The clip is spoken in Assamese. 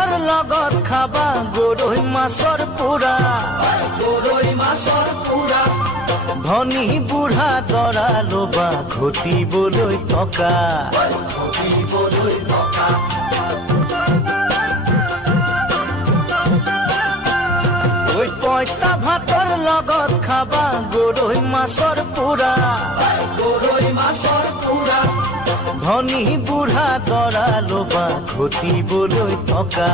ভাতৰ লগত খাবা গৰৈ মাছৰ পোৰা ধনী বুঢ়া দৰা লবা ঘটিবলৈ টকা ঐ পইতা ভাতৰ লগত খাবা গৰৈ মাছৰ পোৰা ধনী বুঢ়া দৰা লবা ঘটিবলৈ টকা